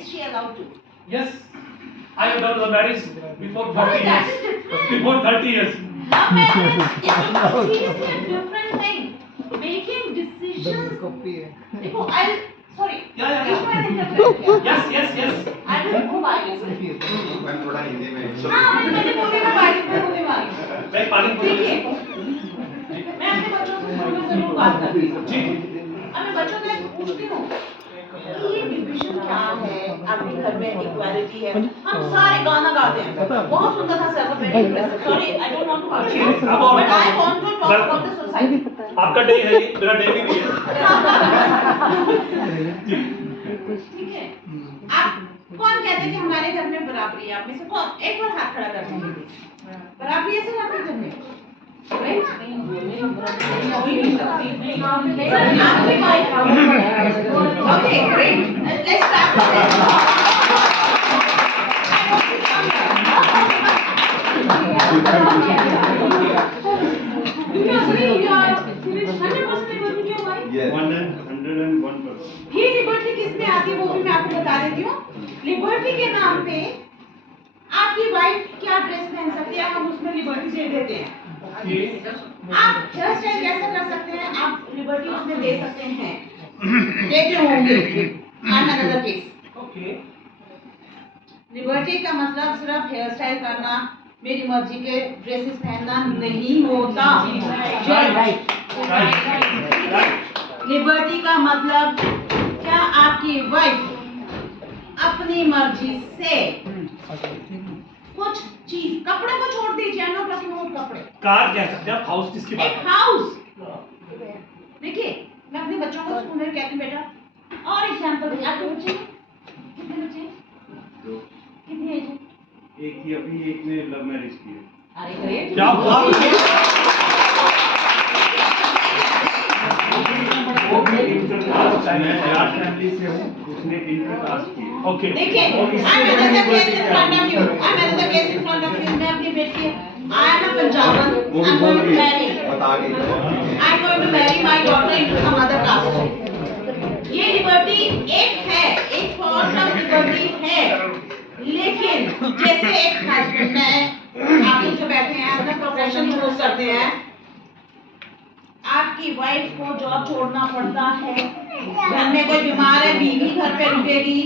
Is she allowed to? Yes, I have done the marriage before 30 that years. is different. Before 30 years. Love marriage is seriously a different thing. Making decisions. देखो, sorry. Yeah. इसमें interfere किया. Yes. I will go by this. मैं थोड़ा हिंदी में हाँ, मैंने बोली मैं बाइक में होने वाली हूँ. मैं पानी देखिए, मैं अपने बच्चों से शुरू से बात करती हूँ. जी. अब मैं बच्चों से पूछती हूँ कि ये डिविजन क्या है, आपके घर में इक्वालिटी है. हम सारे गाना गाते हैं. बहुत सुंदर था sir, very impressive. Sorry, I don't want to argue, but I want to talk about the society. आपका डे है ये, मेरा डे भी है. ठीक है. आप कौन कहते हैं कि हमारे घर में बराबरी है? आप में से कौन एक बार हाथ खड़ा कर दीजिए. बराबरी है सर आपके घर में? Right? Okay, great. Let's start. Yes. 101%. ये लिबर्टी किसमें आती है वो भी मैं आपको बता देती हूँ. लिबर्टी के नाम पे आपकी वाइफ क्या ड्रेस पहन सकती है, हम उसमें लिबर्टी दे देते हैं. आप हेयर स्टाइल कैसा कर सकते हैं, आप लिबर्टी उसमें दे सकते हैं. देते होंगे. Another case. ओके. लिबर्टी का मतलब सिर्फ हेयर स्टाइल करना, मेरी मर्जी के ड्रेसेस पहनना नहीं होता. लिबर्टी का मतलब क्या आपकी वाइफ अपनी मर्जी से कुछ चीज, कपड़े को छोड़ दीजिए, नो टॉकिंग अबाउट कपड़े. कार कह सकते हैं आप, हाउस किसकी बात एक हाउस. देखिए, मैं अपने बच्चों को स्कूल में कहती हूँ बेटा, और एग्जांपल दें. आपके बच्चे कितने बच्चे हैं? कितनी एज है? एक ही अभी एक ने लव मैरिज की है. अरे ग्रेट. क्या बात है. वो भी इंटरकास्ट है. मैं बिहार फैमिली से हूँ, उसने इंटरकास्ट की है. ओके. देखिए, I'm another case in front of you. मैं अपनी बेटी, I am a Punjaban. I'm going to marry. बता गई. I'm going to marry my daughter into some other caste. ये लिबर्टी एक है, एक फॉर्म ऑफ लिबर्टी है. लेकिन जैसे एक हस्बैंड है, आप लोग जो बैठे हैं अपना प्रोफेशन यूज करते हैं, आपकी वाइफ को जॉब छोड़ना पड़ता है. घर में कोई बीमार है, बीवी घर पे रुकेगी.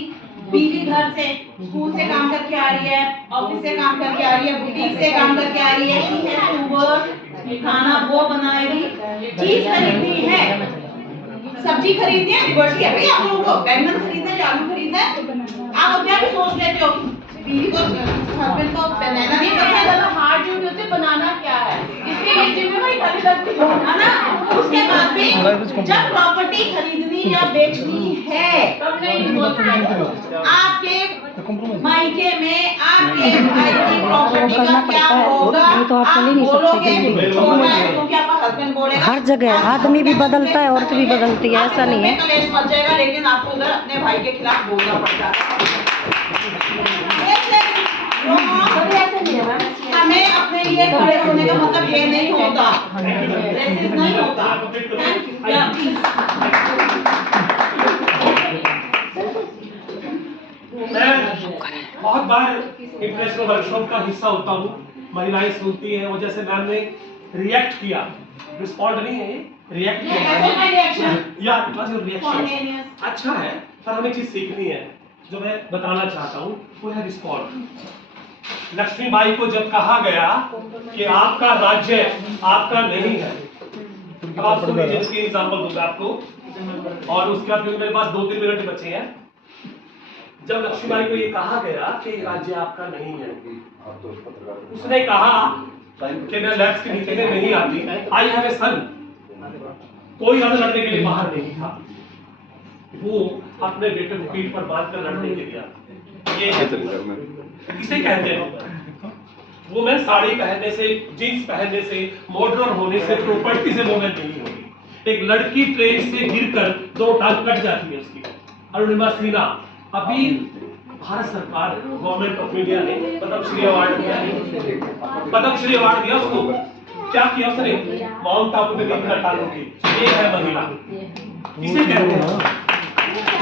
बीवी घर से स्कूल से काम करके आ रही है, ऑफिस से काम करके आ रही है, बुटीक से काम करके आ रही है. She has to work. खाना वो बनाएगी. चीज खरीदनी है, सब्जी खरीदनी है, लिबर्टी है भाई आप लोगों को. बैंगन खरीदना है, आलू खरीदना है. आप अपने आप ही सोच लेते हो बीवी को, हस्बैंड को बनाना नहीं पसंद. हार्ड ड्यूटी होती है, बनाना क्या है, इसके लिए जिम्मेवारी खाली लगती है ना. उसके बाद में जब प्रॉपर्टी खरीदनी या बेचनी है, तब नहीं बोलते हैं. आपके मायके में आपके भाई की प्रॉपर्टी का क्या होगा, नहीं तो आप चल ही नहीं सकते बोलोगे जिंदगी। छोड़ना है, क्योंकि आपका हस्बैंड बोलेगा. हर जगह आदमी भी बदलता है, औरत भी बदलती है, ऐसा नहीं है. कलेश मच जाएगा, लेकिन आपको उधर अपने भाई के खिलाफ बोलना पड़ता है. हमें अपने लिए खड़े होने का मतलब ये नहीं होता, रेसिस्ट नहीं होता. मैं बहुत बार इंटरनेशनल वर्कशॉप का हिस्सा होता हूँ. महिलाएं सुनती हैं, और जैसे मैम ने रिएक्ट किया, रिस्पॉन्ड नहीं है, रिएक्ट किया. या रिएक्शन अच्छा है, पर हमें चीज सीखनी है. जो मैं बताना चाहता हूँ वो है रिस्पॉन्ड. लक्ष्मी बाई को जब कहा गया कि आपका राज्य आपका नहीं है, अब आप सुन लीजिए, इसकी एग्जाम्पल दूंगा आपको, और उसके बाद मेरे पास 2-3 मिनट बचे हैं. जब लक्ष्मी बाई को ये कहा गया कि राज्य आपका नहीं है, उसने कहा कि मैं लैब्स के नीचे में नहीं आती, आई हैव ए सन. कोई हमें लड़ने के लिए बाहर नहीं था, वो अपने बेटे को पीठ पर बांध कर लड़ने के लिए. ये किसे कहते हैं? वो मैं साड़ी पहनने से, जींस पहनने से, मॉडर्न होने से, प्रॉपर्टी से वोमेन नहीं होगी. एक लड़की ट्रेन से गिरकर 2 टांग कट जाती है उसकी. अरुणिमा सिन्हा, अभी भारत सरकार, गवर्नमेंट ऑफ इंडिया ने पद्मश्री अवार्ड दिया है. पद्मश्री अवार्ड दिया उसको. क्या किया उसने? माउंट आबू में गिरकर टांगों की. ये है महिला. किसे कहते हैं?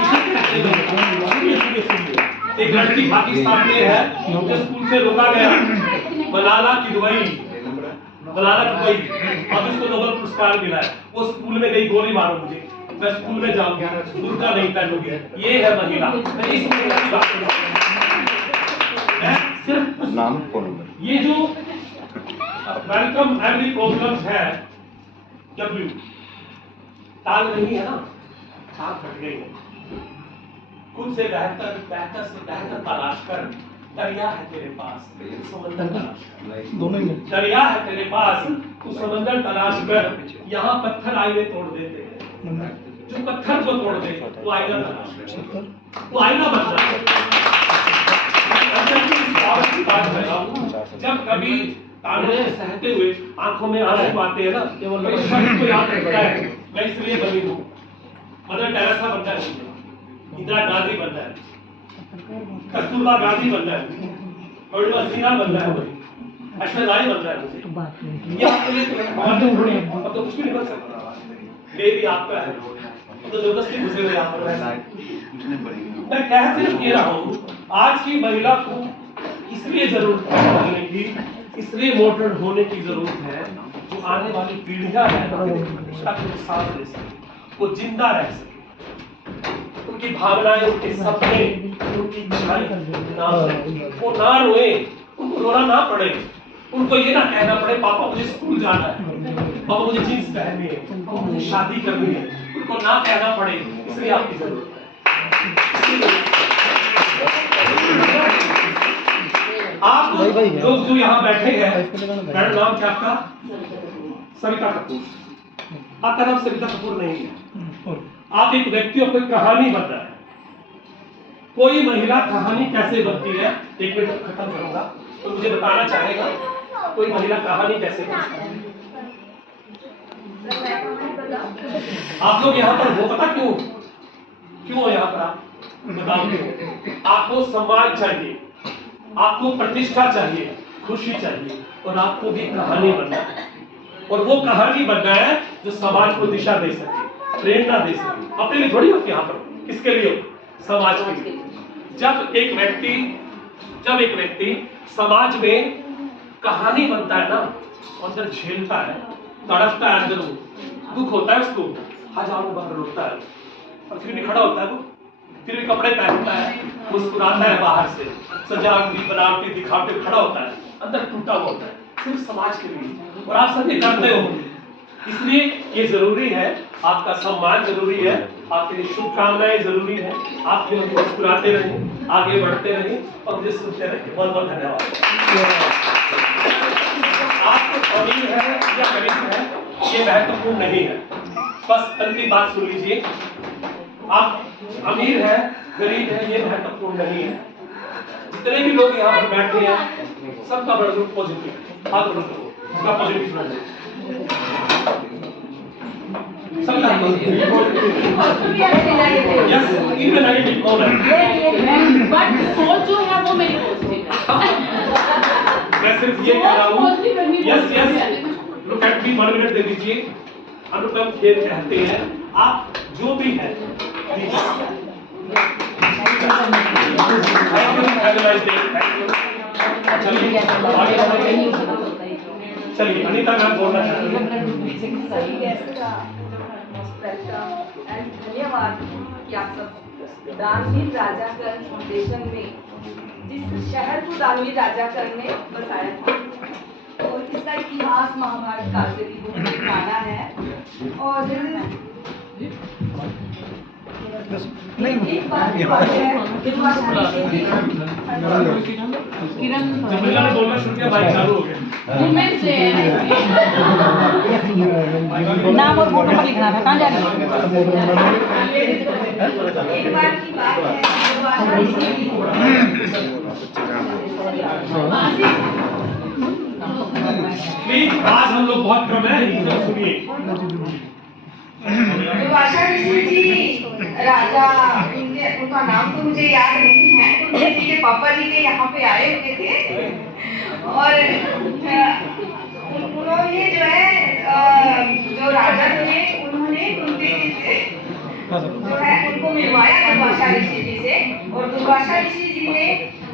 किसे कहते हैं? एक लड़की पाकिस्तान में है जो स्कूल से रोका गया, मलाला किदवई, अब उसको नोबेल पुरस्कार मिला है। वो स्कूल में गई, गोली मारो मुझे, मैं स्कूल में जाऊंगी, बुर्का नहीं पहनूंगी। ये है महिला। मैं इस महिला की बात कर रहा हूं। मैं सिर्फ नाम कौन? ये जो वेलकम एवरी प्रॉब्लम है, डब्ल्यू ताल नहीं है ना, ताल फट गई है। खुद से बेहतर से बेहतर तलाश कर, दरिया है तेरे पास, समंदर तलाश कर। दोनों ही दरिया है तेरे पास, तू समंदर तलाश कर। यहाँ पत्थर आईने तोड़ देते हैं, जो पत्थर को तोड़ दे वो आईना तलाश कर, वो आईना बन जाए। जब कभी तानों से सहते हुए आंखों में आंसू आते हैं ना, मेरे शब्द को याद रखता है, मैं इसलिए बनी हूँ। मदर टेरेसा बनना है, इंदिरा गांधी बनना है, कस्तूरबा गांधी बनना है, और हसीना बनना है, ऐश्वर्या राय बनना है मुझे। ये आपके लिए अब तो कुछ भी नहीं बन सकता। बेबी आपका है, तो जबरदस्ती घुसे हुए आप मैं कह सिर्फ ये रहा हूँ, आज की महिला को इसलिए जरूरत है की, इसलिए मॉडर्न होने की जरूरत है, जो आने वाली पीढ़ियां हैं उसका कुछ साथ ले सके, वो जिंदा रह सके, उनकी भावनाएं, उनके सपने, उनकी इच्छाएं वो ना रोए, उनको रोना ना पड़े, उनको ये ना कहना पड़े पापा मुझे स्कूल जाना है, पापा मुझे जींस पहननी है, पापा मुझे शादी करनी है, उनको ना कहना पड़े। इसलिए आपकी जरूरत है। आप लोग जो यहाँ बैठे हैं, मैडम नाम क्या आपका? सविता कपूर। आपका नाम सविता कपूर नहीं है। आप एक व्यक्ति और कोई कहानी बन रहा है। कोई महिला कहानी कैसे बनती है, एक मिनट खत्म करूंगा, तो मुझे बताना चाहेगा कोई महिला कहानी कैसे बनती है? आप लोग यहाँ पर हो, पता क्यों हो यहाँ पर? आप बताओ। आपको सम्मान चाहिए, आपको प्रतिष्ठा चाहिए, खुशी चाहिए, और आपको भी कहानी बनना है। और वो कहानी बनना है जो समाज को दिशा दे सके, प्रेरणा दे सके। अपने लिए थोड़ी होती यहाँ पर, किसके लिए हो? समाज के लिए। जब एक व्यक्ति समाज में कहानी बनता है ना, अंदर झेलता है, तड़पता है, अंदर दुख होता है उसको, हजारों बार रोता है, और फिर भी खड़ा होता है वो, फिर भी कपड़े पहनता है, मुस्कुराता है, बाहर से सजावटी बनावटी दिखावटी खड़ा होता है, अंदर टूटा हुआ होता है, सिर्फ समाज के लिए। और आप सब ये करते हो, इसलिए ये जरूरी है, आपका सम्मान जरूरी है, आपके लिए शुभकामनाएं जरूरी है। आप जो मुस्कुराते रहें, आगे बढ़ते रहें और मुझे सुनते रहें। बहुत बहुत धन्यवाद। आपको अमीर है या गरीब है ये महत्वपूर्ण नहीं है, बस अंतिम बात सुन लीजिए। आप अमीर है गरीब है ये महत्वपूर्ण नहीं है। जितने भी लोग यहाँ पर बैठे हैं सबका बड़ा पॉजिटिव है, हाथ उठाओ, सबका पॉजिटिव है, सबका यस, इनमें नेगेटिव कौन है? बट सोच जो है वो मेरी पॉजिटिव है। मैं सिर्फ ये कह रहा हूँ, yes yes, look at me, 1 minute दे दीजिए। अनुपम खेर कहते हैं आप जो भी है चलिए अनीता मैम बोलना चाहती धन्यवाद कि आप सब दानवीर राजाकरण फाउंडेशन में जिस शहर को दानवीर राजाकरण ने बसाया था, और इसका इतिहास महाभारत काल से भी बहुत पुराना है। और एक बात है, जब मैंने बोलना शुरू किया बाइक चालू हो गया। वुमेन्स डे है। नाम और फोन नंबर लिखना है, कहाँ जा रही एक बार की बात है, दुर्वासा ऋषि प्लीज आज हम लोग बहुत कम है, इधर सुनिए। दुर्वासा ऋषि जी राजा, उनका नाम तो मुझे याद नहीं है, उनके पापा जी के यहाँ पे आए हुए थे, और उन्होंने जो है जो राजा थे उन्होंने उनके जो है उनको मिलवाया दुर्वासा ऋषि जी से। और दुर्वासा ऋषि जी ने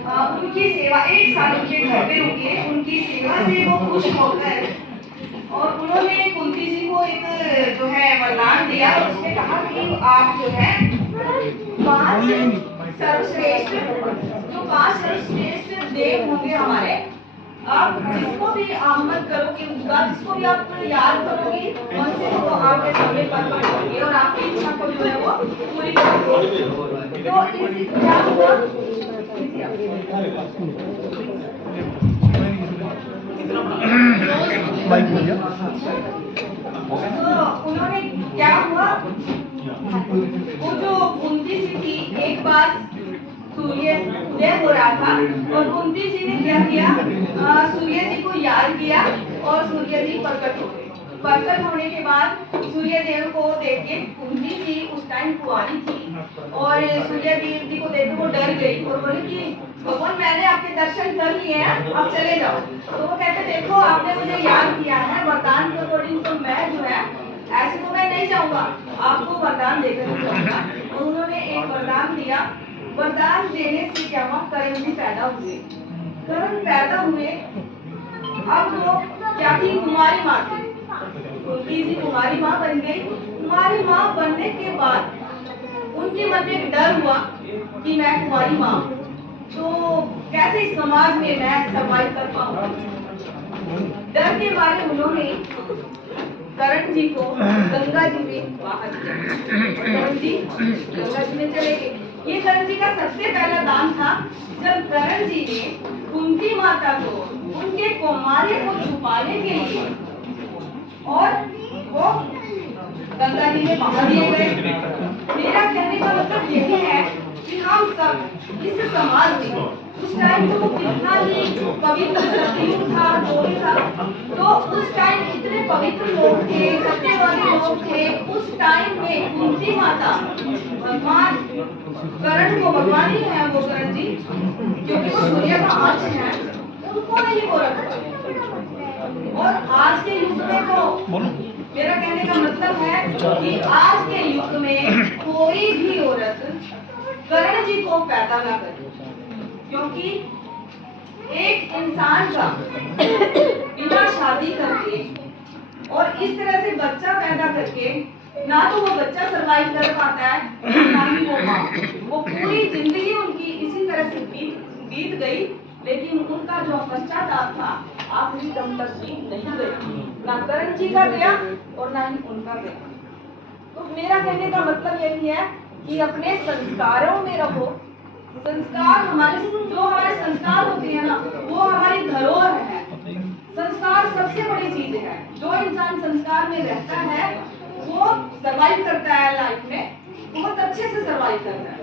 उनकी सेवा 1 साल उनके घर पे रुके, उनकी सेवा से वो खुश होकर और उन्होंने कुंती जी को एक जो है वरदान दिया और उसमें कहा कि आप जो है 5 सर्वश्रेष्ठ देव होंगे हमारे, आप जिसको भी आमंत्रित करोगे उनका, जिसको भी आप याद करोगे उनसे तो आपके सामने प्रकट होंगे और आपकी इच्छा को जो है वो पूरी करेंगे। तो इससे क्या हुआ? तो उन्होंने क्या हुआ, वो जो कुंती जी थी, एक बार सूर्य उदय हो रहा था और कुंती जी ने क्या किया, सूर्य जी को याद किया और सूर्य जी प्रकट हो गए। प्रकट होने के बाद सूर्य देव को देख के कुंती जी उस टाइम कुंवारी थी और सूर्य देव जी को देख के वो डर गई और बोली कि भगवान मैंने आपके दर्शन कर लिए हैं, आप चले जाओ। तो वो कहते देखो आपने मुझे याद किया है वरदान के अकॉर्डिंग, तो मैं जो है ऐसे तो मैं नहीं जाऊंगा, आपको वरदान देकर जाऊंगा। और उन्होंने एक वरदान दिया, वरदान देने से क्या हुआ, कर्ण जी पैदा हुए। कर्ण पैदा हुए, अब वो क्या थी, कुमारी माँ थी, कुंती जी कुमारी माँ बन गई। कुमारी माँ बनने के बाद उनके मन में एक डर हुआ कि मैं कुमारी माँ हूँ, तो कैसे इस समाज में मैं सर्वाइव कर पाऊंगा। डर के बारे में उन्होंने कर्ण जी को गंगा जी में बाहर किया। कर्ण जी गंगा जी में चले गए। ये कर्ण जी का सबसे पहला दान था, जब कर्ण जी ने कुंती माता को उनके कौमार्य को छुपाने के लिए और वो गंगा जी में बहा दिए गए। मेरा कहने का मतलब यही है कि हम सब इस समाज में उस टाइम तो कितना ही पवित्र सतयुग था, डोल था, तो उस टाइम इतने पवित्र लोग थे, सत्यवादी लोग थे। उस टाइम में कुंती माता भगवान कर्ण को, भगवान ही है वो कर्ण जी, क्योंकि वो सूर्य का अंश है, उनको नहीं वो रखा। और आज के युग में तो मेरा कहने का मतलब है कि आज के युग में कोई भी औरत कर्ण जी को पैदा ना करे, क्योंकि एक इंसान का बिना शादी करके और इस तरह से बच्चा पैदा करके ना तो वो बच्चा सरवाइव कर पाता है, ना ही वो माँ। वो पूरी जिंदगी उनकी इसी तरह से बीत गई, लेकिन उनका जो पश्चाताप था आखिरी दम तक भी नहीं गया, ना कर्ण जी का गया और ना ही उनका गया। तो मेरा कहने का मतलब यही है कि अपने संस्कारों में रहो। संस्कार जो हमारे संस्कार होते हैं ना, वो हमारी धरोहर है। संस्कार सबसे बड़ी चीज है। जो इंसान संस्कार में रहता है वो सर्वाइव करता है लाइफ में, बहुत अच्छे से सर्वाइव करता है।